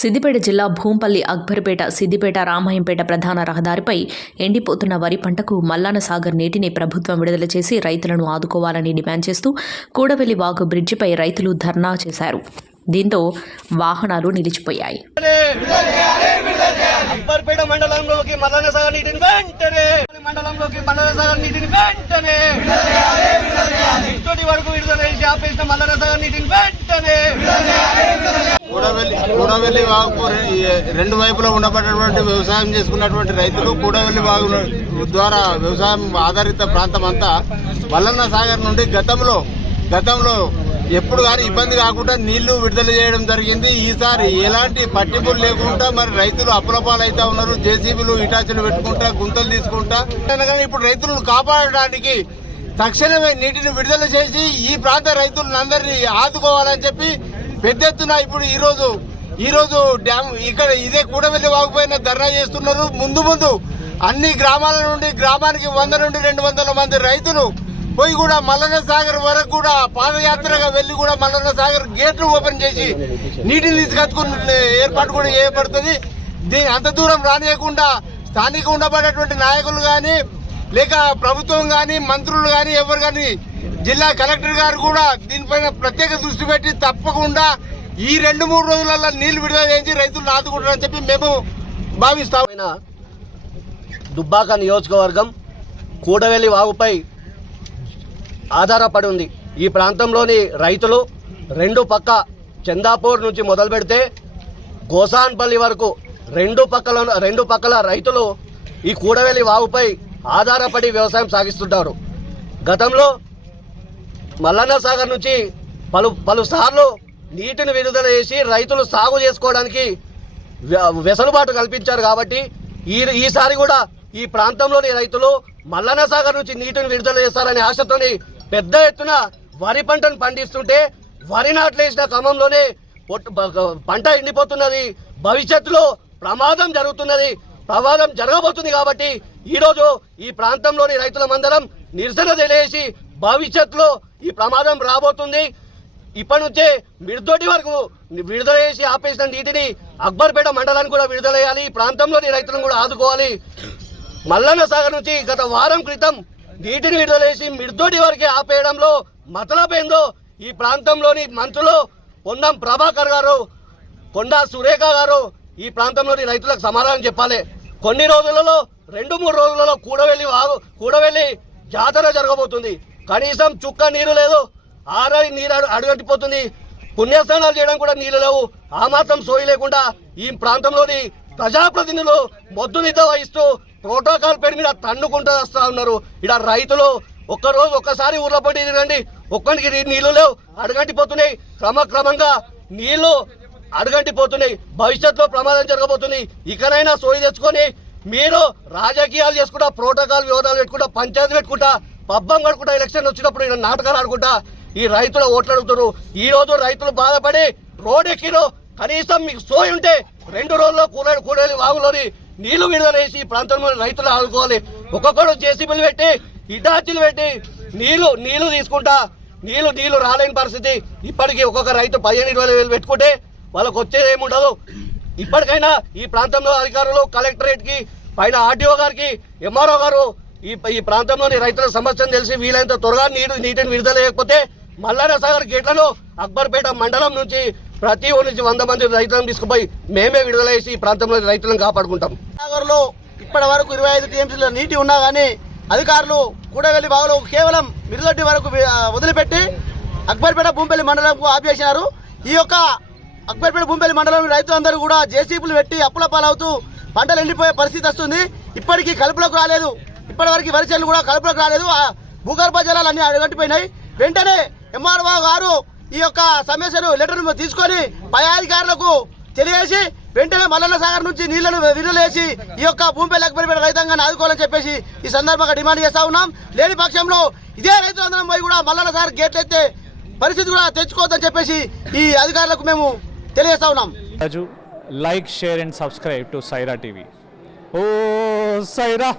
సిద్దిపేట జిల్లా భూంపల్లి అక్బర్పేట సిద్దిపేట రామాయంపేట ప్రధాన రహదారిపై ఎండిపోతున్న వరి పంటకు మల్లన్న సాగర్ నీటిని ప్రభుత్వం విడుదల చేసి రైతులను ఆదుకోవాలని డిమాండ్ చేస్తూ కూడవెల్లి వాగు బ్రిడ్జిపై రైతులు ధర్నా చేశారు. దీంతో వాహనాలు నిలిచిపోయాయి. అక్బర్పేట మండలంలోకి మల్లన్న సాగర్ నీటిని వెంటనే ఇప్పటి వరకు విడుదల చేసి ఆపేసిన మల్లన్న సాగర్ నీటిని వెంటనే కూడవెల్లి వాగు రెండు వైపులా ఉండబడినటువంటి వ్యవసాయం చేసుకున్నటువంటి రైతులు కూడవెల్లి వాగు ద్వారా వ్యవసాయం ఆధారిత ప్రాంతం అంతా మల్లన్న సాగర్ నుండి గతంలో ఎప్పుడు కానీ ఇబ్బంది కాకుండా నీళ్లు విడుదల చేయడం జరిగింది. ఈసారి ఎలాంటి పట్టింపులు లేకుండా మరి రైతులు అప్పులపాలైతా ఉన్నారు. జేసీబీలు ఇటాచీలు పెట్టుకుంటా గుంతలు తీసుకుంటా. ఇప్పుడు రైతులను కాపాడడానికి తక్షణమే నీటిని విడుదల చేసి ఈ ప్రాంత రైతులందరినీ ఆదుకోవాలని చెప్పి పెద్ద ఎత్తున ఇప్పుడు ఈ రోజు డ్యామ్ ఇక్కడ ఇదే కూడవెల్లి వాగుపైన ధర్నా చేస్తున్నారు. ముందు అన్ని గ్రామాల నుండి గ్రామానికి 100 నుండి 200 మంది రైతులు పోయి కూడా మల్లన్న సాగర్ వరకు కూడా పాదయాత్రగా వెళ్లి కూడా మల్లన్న సాగర్ గేట్లు ఓపెన్ చేసి నీటిని తీసుకొచ్చుకునే ఏర్పాటు కూడా చేయబడుతుంది. అంత దూరం రానియకుండా స్థానిక ఉండబడేటువంటి నాయకులు గాని లేక ప్రభుత్వం గాని మంత్రులు గాని ఎవరు గాని జిల్లా కలెక్టర్ గారు కూడా దీనిపైన ప్రత్యేక దృష్టి పెట్టి తప్పకుండా ఈ 2-3 రోజులలో నీళ్లు విడుదల చేసి రైతులను ఆదుకుంటారని చెప్పి మేము భావిస్తాం. దుబ్బాక నియోజకవర్గం కూడవెల్లి వాగుపై ఆధారపడి ఉంది. ఈ ప్రాంతంలోని రైతులు రెండు పక్క చందాపూర్ నుంచి మొదలు పెడితే గోసాన్పల్లి వరకు రెండు పక్కల రైతులు ఈ కూడవెల్లి వాగుపై ఆధారపడి వ్యవసాయం సాగిస్తుంటారు. గతంలో మల్లన్న సాగర్ నుంచి పలుసార్లు నీటిని విడుదల చేసి రైతులు సాగు చేసుకోవడానికి వెసులుబాటు కల్పించారు. కాబట్టి ఈసారి కూడా ఈ ప్రాంతంలోని రైతులు మల్లన్న సాగర్ నుంచి నీటిని విడుదల చేస్తారనే ఆశతోని పెద్ద ఎత్తున వరి పంటను పండిస్తుంటే వరి నాట్లు వేసిన క్రమంలోనే పంట ఎండిపోతున్నది. భవిష్యత్తులో ప్రమాదం జరగబోతుంది. కాబట్టి ఈరోజు ఈ ప్రాంతంలోని రైతులమందరం నిరసన తెలియజేసి భవిష్యత్తులో ఈ ప్రమాదం రాబోతుంది. ఇప్పటి నుంచే మిర్దొడ్డి వరకు విడుదల చేసి ఆపేసిన నీటిని అక్బర్పేట మండలానికి కూడా విడుదల చేయాలి. ఈ ప్రాంతంలోని రైతులను కూడా ఆదుకోవాలి. మల్లన్న సాగర్ నుంచి గత వారం క్రితం నీటిని విడుదల చేసి మిర్దొడ్డి వరకే ఆపేయడంలో మతలబేందో ఈ ప్రాంతంలోని మంత్రులు పొన్నం ప్రభాకర్ గారు, కొండా సురేఖ గారు ఈ ప్రాంతంలోని రైతులకు సమాధానం చెప్పాలి. కొన్ని రోజులలో 2-3 రోజులలో కూడవెల్లి జాతర జరగబోతుంది. కనీసం చుక్క నీరు లేదు. ఆరని నీరు అడుగంటిపోతుంది. పుణ్యస్నానాలు చేయడం కూడా నీళ్లు లేవు. ఆ మాత్రం సోయి లేకుండా ఈ ప్రాంతంలోని ప్రజాప్రతినిధులు మొద్దు నిద్ర వహిస్తూ ప్రోటోకాల్ పేరు మీద తన్నుకుంటూ వస్తా ఉన్నారు. ఇక్కడ రైతులు ఒక్కసారి ఊర్లో పడి తిరగండి, ఒక్కరికి నీళ్లు లేవు, అడుగంటిపోతున్నాయి. క్రమంగా నీళ్లు అడుగంటిపోతున్నాయి. భవిష్యత్తులో ప్రమాదం జరగబోతుంది. ఇకనైనా సోయి తెచ్చుకొని మీరు రాజకీయాలు చేసుకుంటా, ప్రోటోకాల్ వివాదాలు పెట్టుకుంటా, పంచాయతీ పెట్టుకుంటా, పబ్బం కడుకుంటా, ఎలక్షన్ వచ్చినప్పుడు ఇక్కడ నాటకాలు ఆడుకుంటా ఈ రైతుల ఓట్లు అడుగుతారు. ఈ రోజు రైతులు బాధపడి రోడ్డెక్కిరు. కనీసం మీకు సోయి ఉంటే 2 రోజుల్లో కూడవెల్లి వాగులోని నీళ్లు విడుదల చేసి ఈ ప్రాంతంలో రైతులు ఆదుకోవాలి. ఒక్కొక్కరు జేసీబీలు పెట్టి ఇటాచీలు పెట్టి నీళ్లు తీసుకుంటా నీళ్లు రాలేని పరిస్థితి. ఇప్పటికీ ఒక్కొక్క రైతు 15-20 వేలు పెట్టుకుంటే వాళ్ళకు వచ్చేది ఏముండదు. ఇప్పటికైనా ఈ ప్రాంతంలో అధికారులు కలెక్టరేట్ కి పైన ఆర్టీఓ గారికి ఎంఆర్ఓ గారు ఈ ప్రాంతంలోని రైతుల సమస్యను తెలిసి వీలైనంత త్వరగా నీటిని విడుదల చేయకపోతే మల్లన్న సాగర్ గేట్లను అక్బర్పేట మండలం నుంచి ప్రతి ఊరి నుంచి 100 మంది రైతులను తీసుకుపోయి మేమే విడుదల చేసి ఈ ప్రాంతంలో రైతులను కాపాడుకుంటాం. సాగర్ లో ఇప్పటి వరకు 25 టీఎంసీల నీటి ఉన్నా గానీ అధికారులు కూడవెల్లి బావులో కేవలం మిర్దొడ్డి వరకు వదిలిపెట్టి అక్బర్పేట భూంపల్లి మండలంకు ఆపేసినారు. ఈ యొక్క అక్బర్పేట భూంపల్లి మండలం రైతులందరూ కూడా జేసీబీలు పెట్టి అప్పుల పాలవుతూ పంటలు ఎండిపోయే పరిస్థితి వస్తుంది. ఇప్పటికీ కలుపులకు రాలేదు. ఇప్పటి వరకు వరిచేలు కూడా కలుపులకు రాలేదు. భూగర్భ జలాలు అన్ని అడుగంటిపోయినాయి. వెంటనే ఎంఆర్ఓ గారు ఈ యొక్క సమస్యను లెటర్ తీసుకొని పై అధికారులకు తెలియజేసి వెంటనే మల్లన్న సాగర్ నుంచి నీళ్లను విడుదల చేసి ఈ యొక్క భూమిపై అక్బర్పేట రైతాంగాన్ని ఆదుకోవాలని చెప్పేసి ఈ సందర్భంగా డిమాండ్ చేస్తా ఉన్నాం. లేని పక్షంలో ఇదే రైతులందరం పోయి కూడా మల్లన్న సాగర్ గేట్లు ఎత్తే పరిస్థితి కూడా తెచ్చుకోవద్దని చెప్పేసి ఈ అధికారులకు మేము తెలియజేస్తా ఉన్నాం. Like, share and subscribe to Saira TV. ఓ సైరా.